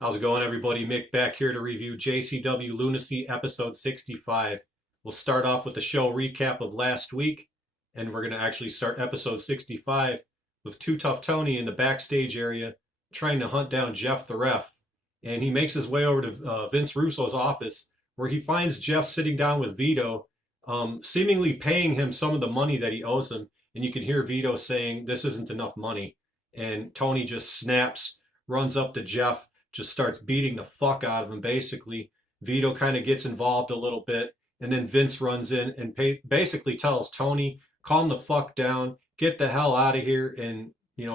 How's it going, everybody? Mick back here to review JCW Lunacy episode 65. We'll start off with the show recap of last week, and we're going to actually start episode 65 with Too Tough Tony in the backstage area trying to hunt down Jeff the ref. And he makes his way over to Vince Russo's office, where he finds Jeff sitting down with Vito, seemingly paying him some of the money that he owes him. And you can hear Vito saying, "This isn't enough money." And Tony just snaps, runs up to Jeff, just starts beating the fuck out of him, basically. Vito kind of gets involved a little bit, and then Vince runs in and basically tells Tony, calm the fuck down, get the hell out of here, and,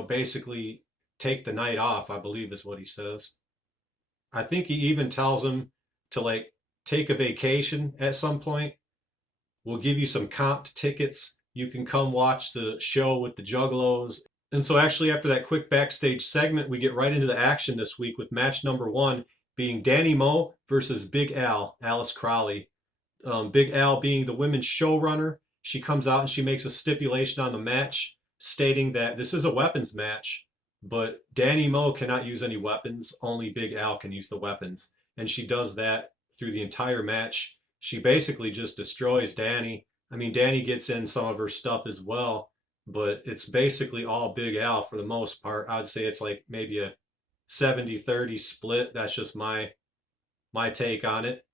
basically take the night off, I believe is what he says. I think he even tells him to, like, take a vacation at some point. We'll give you some comped tickets. You can come watch the show with the Juggalos. And so actually after that quick backstage segment, we get right into the action this week with match number 1 being Danny Moe versus Big Al, Alice Crowley. Big Al being the women's showrunner, she comes out and she makes a stipulation on the match stating that this is a weapons match, but Danny Moe cannot use any weapons. Only Big Al can use the weapons. And she does that through the entire match. She basically just destroys Danny. I mean, Danny gets in some of her stuff as well, but it's basically all Big Al for the most part. I'd say it's like maybe a 70-30 split. That's just my take on it.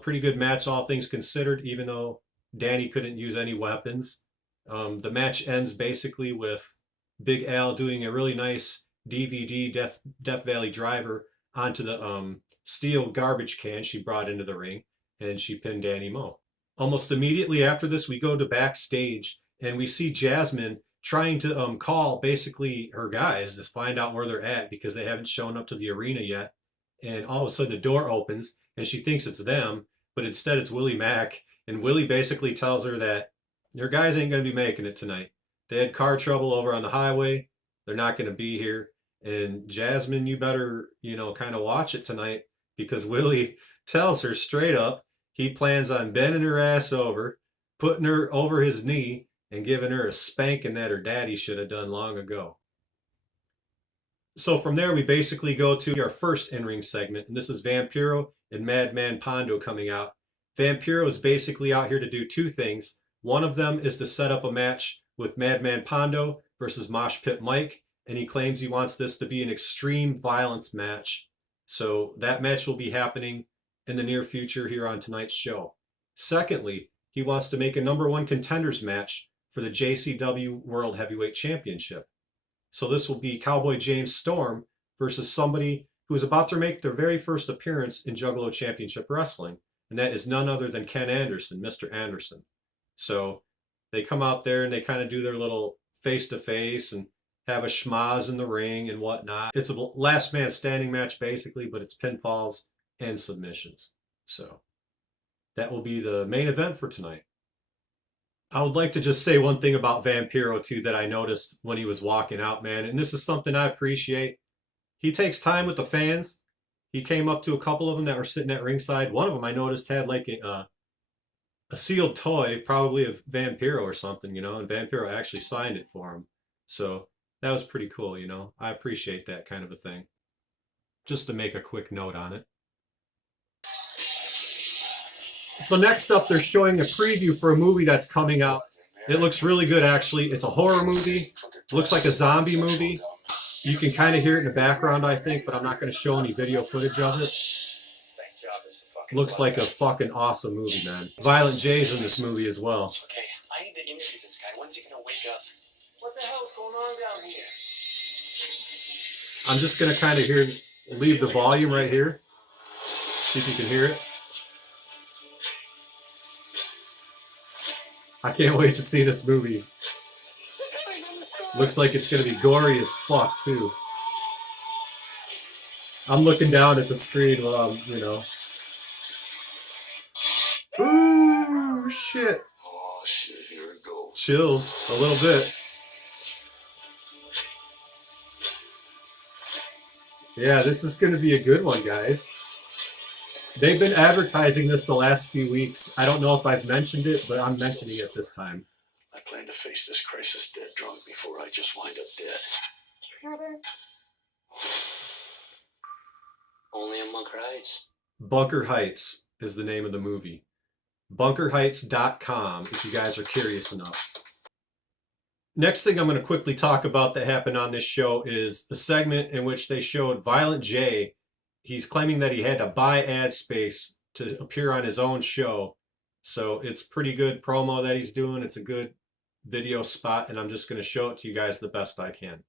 Pretty good match, all things considered, even though Danny couldn't use any weapons. The match ends basically with Big Al doing a really nice DVD Death Valley driver onto the steel garbage can she brought into the ring, and she pinned Danny Moe. Almost immediately after this, we go to backstage, and we see Jasmine trying to call basically her guys to find out where they're at because they haven't shown up to the arena yet. And all of a sudden, the door opens, and she thinks it's them, but instead it's Willie Mack. And Willie basically tells her that your guys ain't going to be making it tonight. They had car trouble over on the highway. They're not going to be here. And Jasmine, you better, kind of watch it tonight because Willie tells her straight up he plans on bending her ass over, putting her over his knee, and giving her a spanking that her daddy should have done long ago. So from there, we basically go to our first in-ring segment, and this is Vampiro and Madman Pondo coming out. Vampiro is basically out here to do two things. One of them is to set up a match with Madman Pondo versus Mosh Pit Mike, and he claims he wants this to be an extreme violence match. So that match will be happening in the near future here on tonight's show. Secondly, he wants to make a #1 contenders match for the JCW World Heavyweight Championship. So this will be Cowboy James Storm versus somebody who is about to make their very first appearance in Juggalo Championship Wrestling, and that is none other than Ken Anderson, Mr. Anderson. So they come out there and they kind of do their little face-to-face and have a schmaz in the ring and whatnot. It's a last man standing match basically, but it's pinfalls and submissions. So that will be the main event for tonight. I would like to just say one thing about Vampiro too that I noticed when he was walking out, man, and this is something I appreciate. He takes time with the fans. He came up to a couple of them that were sitting at ringside. One of them I noticed had like a sealed toy, probably of Vampiro or something, and Vampiro actually signed it for him. So that was pretty cool, I appreciate that kind of a thing. Just to make a quick note on it. So next up, they're showing a preview for a movie that's coming out. It looks really good, actually. It's a horror movie. It looks like a zombie movie. You can kind of hear it in the background, I think, but I'm not going to show any video footage of it. Looks like a fucking awesome movie, man. Violent J's in this movie as well. Okay, I need to interview this guy. When's he going to wake up? What the hell's going on down here? I'm just going to kind of leave the volume right here. See if you can hear it. I can't wait to see this movie. Looks like it's going to be gory as fuck, too. I'm looking down at the screen while I'm, Ooh, shit. Oh, shit, here it goes. Chills, a little bit. Yeah, this is going to be a good one, guys. They've been advertising this the last few weeks. I don't know if I've mentioned it, but I'm mentioning it this time. I plan to face this crisis dead drunk before I just wind up dead. Only in Bunker Heights. Bunker Heights is the name of the movie. bunkerheights.com if you guys are curious enough. Next thing I'm going to quickly talk about that happened on this show is a segment in which they showed Violent J. He's claiming that he had to buy ad space to appear on his own show. So it's pretty good promo that he's doing. It's a good video spot, and I'm just going to show it to you guys the best I can.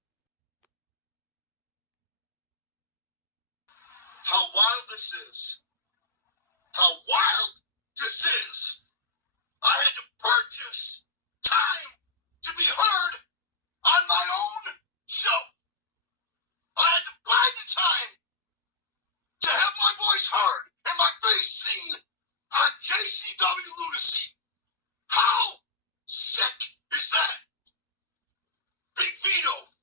How wild this is. How wild this is. I had to purchase time to be heard on my own show. I had to buy the time to have my voice heard and my face seen on JCW Lunacy. How sick is that? Big Vito,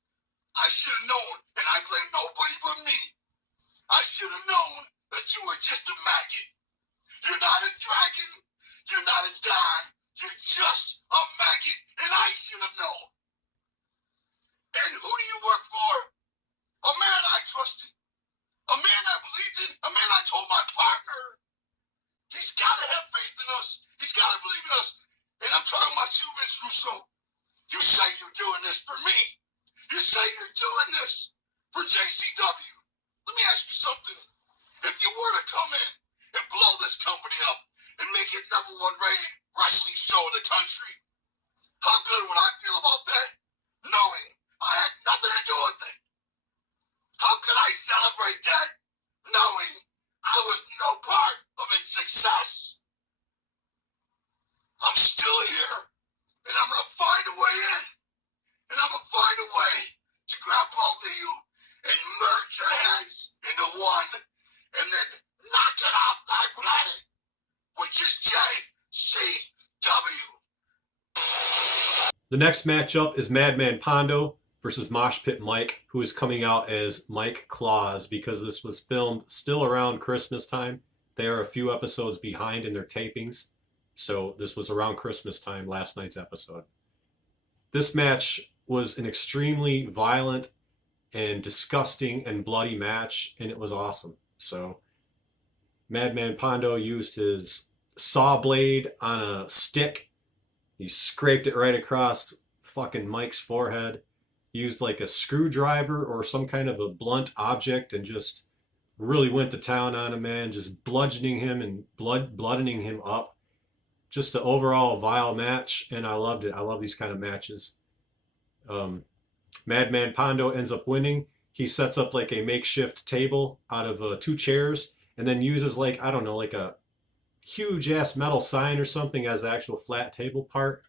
I should have known, and I blame nobody but me. I should have known that you were just a maggot. You're not a dragon. You're not a don. You're just a maggot, and I should have known. And who do you work for? A man I trusted. A man I believed in. A man I told my partner. He's got to have faith in us. He's got to believe in us. And I'm talking about you, Vince Russo. You say you're doing this for me. You say you're doing this for JCW. Let me ask you something. If you were to come in and blow this company up and make it #1 rated wrestling show in the country, how good would I feel about that? Knowing I had nothing to do with it. How could I celebrate that? Knowing I was no part of its success. I'm still here, and I'm going to find a way in. And I'm going to find a way to grab both of you and merge your heads into one, and then knock it off my planet, which is JCW. The next matchup is Madman Pondo versus Mosh Pit Mike, who is coming out as Mike Claus because this was filmed still around Christmas time. They are a few episodes behind in their tapings, so this was around Christmas time, last night's episode. This match was an extremely violent and disgusting and bloody match, and it was awesome. So Madman Pondo used his saw blade on a stick. He scraped it right across fucking Mike's forehead, used like a screwdriver or some kind of a blunt object, and just really went to town on him, man, just bludgeoning him and bloodening him up. Just an overall vile match, and I loved it. I love these kind of matches. Madman Pondo ends up winning. He sets up like a makeshift table out of 2 chairs, and then uses like, I don't know, like a huge ass metal sign or something as the actual flat table part.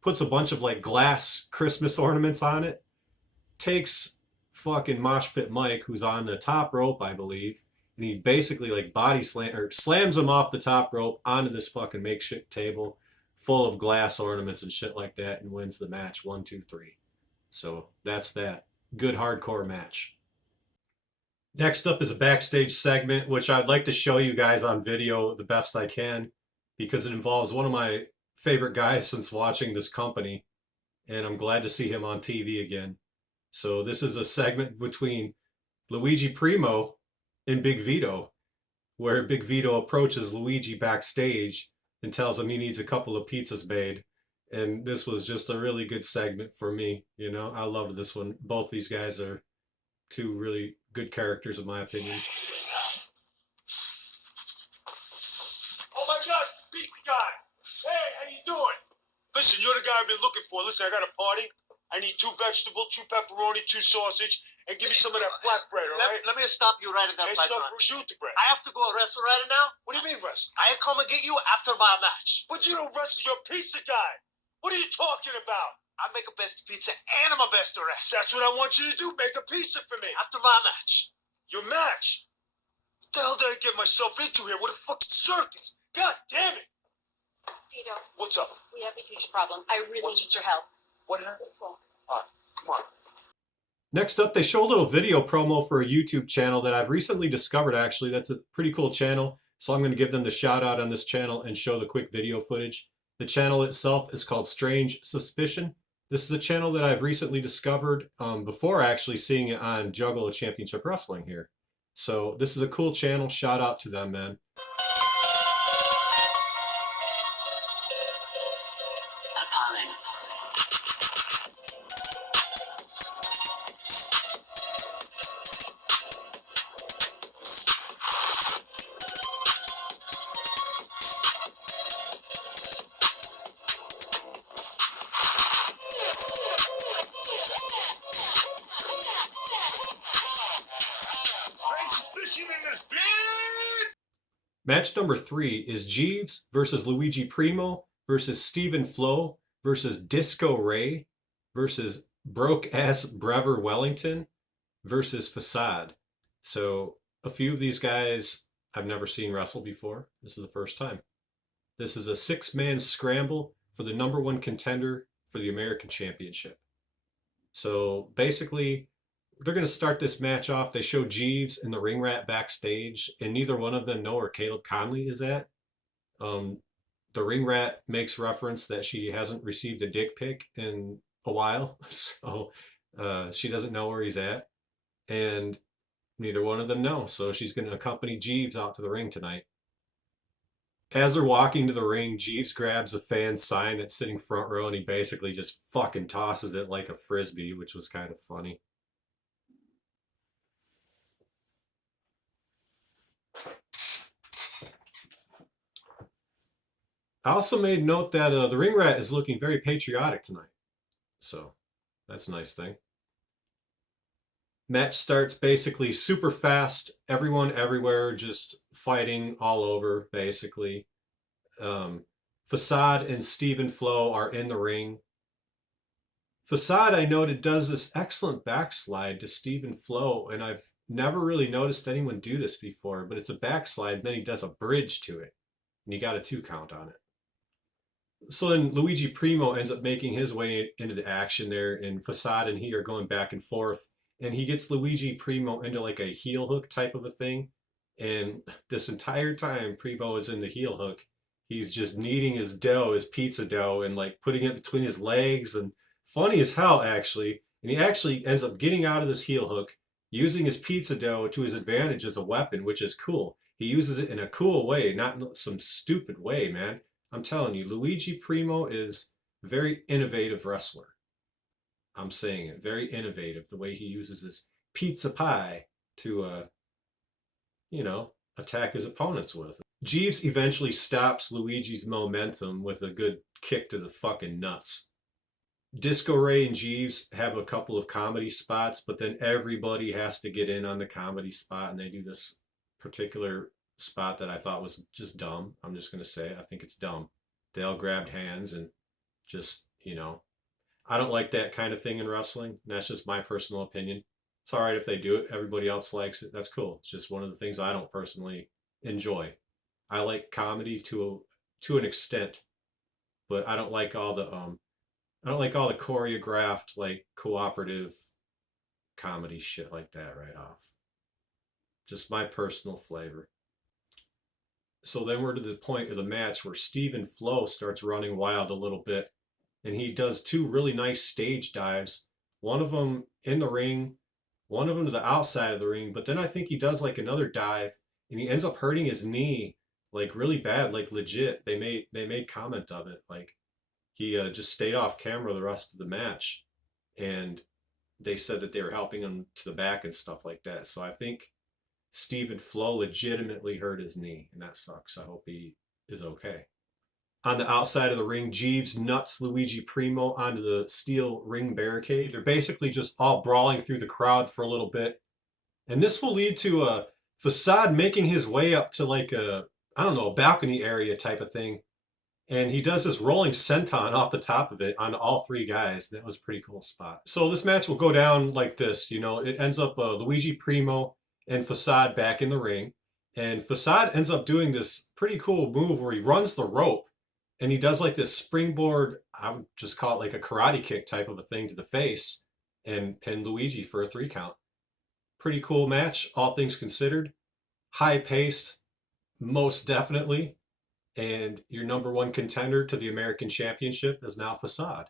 Puts a bunch of like glass Christmas ornaments on it. Takes fucking Mosh Pit Mike, who's on the top rope, I believe, and he basically like slams him off the top rope onto this fucking makeshift table full of glass ornaments and shit like that, and wins the match 1, 2, 3. So that's that. Good hardcore match. Next up is a backstage segment, which I'd like to show you guys on video the best I can, because it involves one of my favorite guys since watching this company, and I'm glad to see him on TV again. So this is a segment between Luigi Primo and Big Vito, where Big Vito approaches Luigi backstage and tells him he needs a couple of pizzas made. And this was just a really good segment for me. You know, I loved this one. Both these guys are 2 really good characters, in my opinion. Oh my God, pizza guy. Hey, how you doing? Listen, you're the guy I've been looking for. Listen, I got a party. I need 2 vegetables, 2 pepperoni, 2 sausage, and give me some of that flatbread, all right? Let me stop you right at that Hey, place. some prosciutto bread. I have to go wrestle right now. What do you mean wrestle? I come and get you after my match. But you don't wrestle, you're a pizza guy. What are you talking about? I make a best pizza and I'm a best wrestler. That's what I want you to do. Make a pizza for me. After my match. Your match? What the hell did I get myself into here? What a fucking circus. God damn it. Vito, What's up? we have a huge problem. I really need your help. What happened? It's all. All right, come on. Next up, they show a little video promo for a YouTube channel that I've recently discovered, actually. That's a pretty cool channel. So I'm going to give them the shout out on this channel and show the quick video footage. The channel itself is called Strange Suspicion. This is a channel that I've recently discovered before actually seeing it on Juggalo Championship Wrestling here. So this is a cool channel. Shout out to them, man. Match number 3 is Jeeves versus Luigi Primo versus Stephen Flo versus Disco Ray versus Broke Ass Brever Wellington versus Facade. So a few of these guys I've never seen wrestle before. This is the first time. This is a 6-man scramble for the #1 contender for the American Championship. So basically, they're going to start this match off. They show Jeeves and the ring rat backstage, and neither one of them know where Caleb Conley is at. The ring rat makes reference that she hasn't received a dick pic in a while, so she doesn't know where he's at, and neither one of them know. So she's going to accompany Jeeves out to the ring tonight. As they're walking to the ring, Jeeves grabs a fan sign that's sitting front row, and he basically just fucking tosses it like a frisbee, which was kind of funny. I also made note that the ring rat is looking very patriotic tonight. So that's a nice thing. Match starts basically super fast. Everyone everywhere just fighting all over, basically. Facade and Stephen Flo are in the ring. Facade, I noted, does this excellent backslide to Stephen Flo, and I've never really noticed anyone do this before, but it's a backslide, and then he does a bridge to it, and he got a 2 count on it. So then Luigi Primo ends up making his way into the action there, and Facade and he are going back and forth, and he gets Luigi Primo into like a heel hook type of a thing, and this entire time Primo is in the heel hook, he's just kneading his dough, his pizza dough, and like putting it between his legs, and funny as hell actually, and he actually ends up getting out of this heel hook, using his pizza dough to his advantage as a weapon, which is cool. He uses it in a cool way, not in some stupid way, man. I'm telling you, Luigi Primo is a very innovative wrestler. I'm saying it, very innovative, the way he uses his pizza pie to, attack his opponents with. Jeeves eventually stops Luigi's momentum with a good kick to the fucking nuts. Disco Ray and Jeeves have a couple of comedy spots, but then everybody has to get in on the comedy spot, and they do this particular spot that I thought was just dumb. I'm just going to say it. I think it's dumb. They all grabbed hands and just, I don't like that kind of thing in wrestling. That's just my personal opinion. It's all right if they do it. Everybody else likes it. That's cool. It's just one of the things I don't personally enjoy. I like comedy to an extent, but I don't like all the choreographed, like, cooperative comedy shit like that right off. Just my personal flavor. So then we're to the point of the match where Stephen Flo starts running wild a little bit, and he does 2 really nice stage dives. One of them in the ring, one of them to the outside of the ring, but then I think he does like another dive, and he ends up hurting his knee like really bad, like legit. They made comment of it, like he just stayed off camera the rest of the match, and they said that they were helping him to the back and stuff like that. So I think Stephen Flo legitimately hurt his knee, and that sucks. I hope he is okay. On the outside of the ring, Jeeves nuts Luigi Primo onto the steel ring barricade. They're basically just all brawling through the crowd for a little bit, and this will lead to a Facade making his way up to like a balcony area type of thing, and he does this rolling senton off the top of it on all 3 guys. That was a pretty cool spot. So this match will go down like this. It ends up Luigi Primo and Facade back in the ring, and Facade ends up doing this pretty cool move where he runs the rope, and he does like this springboard, I would just call it like a karate kick type of a thing to the face, and pin Luigi for a 3 count. Pretty cool match, all things considered. High paced, most definitely. And your #1 contender to the American Championship is now Facade.